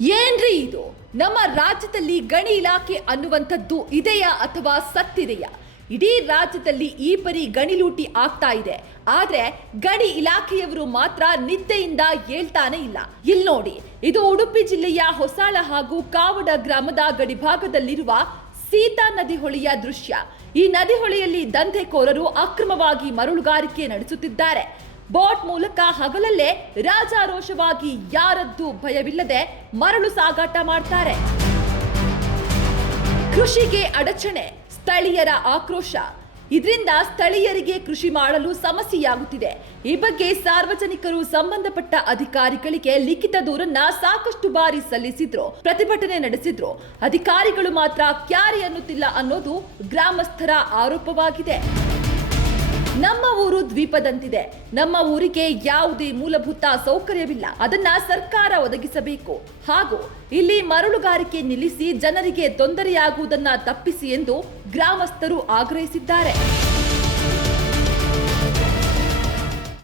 ಏನ್ರಿ ಇದು? ನಮ್ಮ ರಾಜ್ಯದಲ್ಲಿ ಗಣಿ ಇಲಾಖೆ ಅನ್ನುವಂಥದ್ದು ಇದೆಯಾ ಅಥವಾ ಸತ್ತಿದೆಯಾ? ಇಡೀ ರಾಜ್ಯದಲ್ಲಿ ಈ ಪರಿ ಗಣಿ ಲೂಟಿ ಆಗ್ತಾ ಇದೆ. ಆದ್ರೆ ಗಣಿ ಇಲಾಖೆಯವರು ಮಾತ್ರ ನಿದ್ದೆಯಿಂದ ಏಳ್ತಾನೆ ಇಲ್ಲ. ಇಲ್ಲಿ ನೋಡಿ, ಇದು ಉಡುಪಿ ಜಿಲ್ಲೆಯ ಹೊಸಾಳ ಹಾಗೂ ಕಾವಡ ಗ್ರಾಮದ ಗಡಿಭಾಗದಲ್ಲಿರುವ ಸೀತಾ ನದಿ ಹೊಳೆಯ ದೃಶ್ಯ. ಈ ನದಿ ಹೊಳೆಯಲ್ಲಿ ದಂಧೆಕೋರರು ಅಕ್ರಮವಾಗಿ ಮರಳುಗಾರಿಕೆ ನಡೆಸುತ್ತಿದ್ದಾರೆ. ಬೋಟ್ ಮೂಲಕ ಹಗಲಲ್ಲೇ ರಾಜಾರೋಷವಾಗಿ ಯಾರದ್ದು ಭಯವಿಲ್ಲದೆ ಮರಳು ಸಾಗಾಟ ಮಾಡ್ತಾರೆ. ಕೃಷಿಗೆ ಅಡಚಣೆ, ಸ್ಥಳೀಯರ ಆಕ್ರೋಶ. ಇದರಿಂದ ಸ್ಥಳೀಯರಿಗೆ ಕೃಷಿ ಮಾಡಲು ಸಮಸ್ಯೆಯಾಗುತ್ತಿದೆ. ಈ ಬಗ್ಗೆ ಸಾರ್ವಜನಿಕರು ಸಂಬಂಧಪಟ್ಟ ಅಧಿಕಾರಿಗಳಿಗೆ ಲಿಖಿತ ದೂರನ್ನ ಸಾಕಷ್ಟು ಬಾರಿ ಸಲ್ಲಿಸಿದ್ರು, ಪ್ರತಿಭಟನೆ ನಡೆಸಿದ್ರು. ಅಧಿಕಾರಿಗಳು ಮಾತ್ರ ಕ್ಯಾರೆ ಅನ್ನುತ್ತಿಲ್ಲ ಅನ್ನೋದು ಗ್ರಾಮಸ್ಥರ ಆರೋಪವಾಗಿದೆ. ನಮ್ಮ ಊರು ದ್ವೀಪದಂತಿದೆ. ನಮ್ಮ ಊರಿಗೆ ಯಾವುದೇ ಮೂಲಭೂತ ಸೌಕರ್ಯವಿಲ್ಲ. ಅದನ್ನ ಸರ್ಕಾರ ಒದಗಿಸಬೇಕು ಹಾಗೂ ಇಲ್ಲಿ ಮರಳುಗಾರಿಕೆ ನಿಲ್ಲಿಸಿ ಜನರಿಗೆ ತೊಂದರೆಯಾಗುವುದನ್ನ ತಪ್ಪಿಸಿ ಎಂದು ಗ್ರಾಮಸ್ಥರು ಆಗ್ರಹಿಸಿದ್ದಾರೆ.